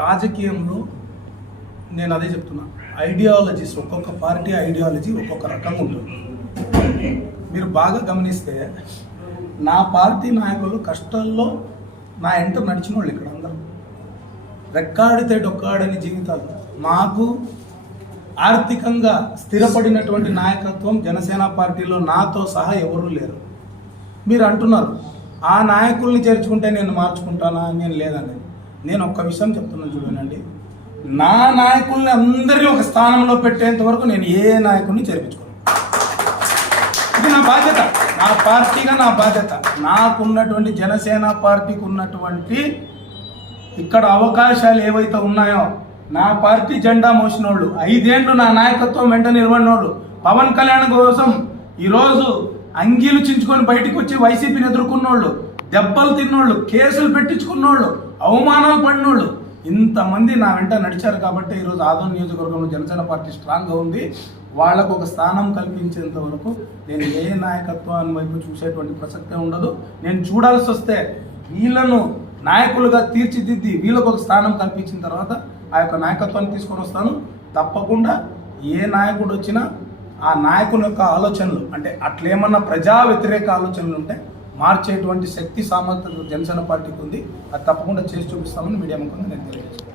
రాజకీయంలో నేను అదే చెప్తున్నా, ఐడియాలజీస్ ఒక్కొక్క పార్టీ ఐడియాలజీ ఒక్కొక్క రకంగా ఉంటుంది. మీరు బాగా గమనిస్తే నా పార్టీ నాయకులు కష్టాల్లో నా ఎంట నడిచిన వాళ్ళు ఇక్కడ అందరూ రెక్కాడితే డొక్కాడని జీవితాలు. మాకు ఆర్థికంగా స్థిరపడినటువంటి నాయకత్వం జనసేన పార్టీలో నాతో సహా ఎవరూ లేరు. మీరు అంటున్నారు ఆ నాయకుల్ని చేర్చుకుంటే నేను మార్చుకుంటానా? నేను లేదండి. నేను ఒక్క విషయం చెప్తున్నాను చూడండి, నా నాయకుల్ని అందరినీ ఒక స్థానంలో పెట్టేంత వరకు నేను ఏ నాయకుల్ని చేర్పించుకోను. ఇది నా బాధ్యత, నా పార్టీగా నా బాధ్యత. నాకున్నటువంటి జనసేన పార్టీకి ఉన్నటువంటి ఇక్కడ అవకాశాలు ఏవైతే ఉన్నాయో, నా పార్టీ జెండా మోసిన వాళ్ళు, 5 ఏళ్ళు నా నాయకత్వం వెంట నిలబడిన వాళ్ళు, పవన్ కళ్యాణ్ కోసం ఈరోజు అంగీలు చించుకొని బయటకు వచ్చి వైసీపీని ఎదుర్కొన్నోళ్ళు, దెబ్బలు తిన్నోళ్ళు, కేసులు పెట్టించుకున్నోళ్ళు, అవమానాలు పడినోళ్ళు, ఇంతమంది నా వెంట నడిచారు. కాబట్టి ఈరోజు ఆదోని నియోజకవర్గంలో జనసేన పార్టీ స్ట్రాంగ్గా ఉంది. వాళ్లకు ఒక స్థానం కల్పించేంత వరకు నేను ఏ నాయకత్వాన్ని వైపు చూసేటువంటి ప్రసక్తే ఉండదు. నేను చూడాల్సి వస్తే వీళ్ళను నాయకులుగా తీర్చిదిద్ది వీళ్ళకు ఒక స్థానం కల్పించిన తర్వాత ఆ యొక్క నాయకత్వాన్ని తీసుకొని వస్తాను. తప్పకుండా ఏ నాయకుడు వచ్చినా ఆ నాయకుని యొక్క ఆలోచనలు, అంటే అట్లేమన్నా ప్రజా వ్యతిరేక ఆలోచనలు ఉంటే మార్చేటువంటి శక్తి సామర్థ్యం జనసేన పార్టీకి ఉంది. అది తప్పకుండా చేసి చూపిస్తామని మీడియా ముఖంగా నేను తెలియజేస్తాను.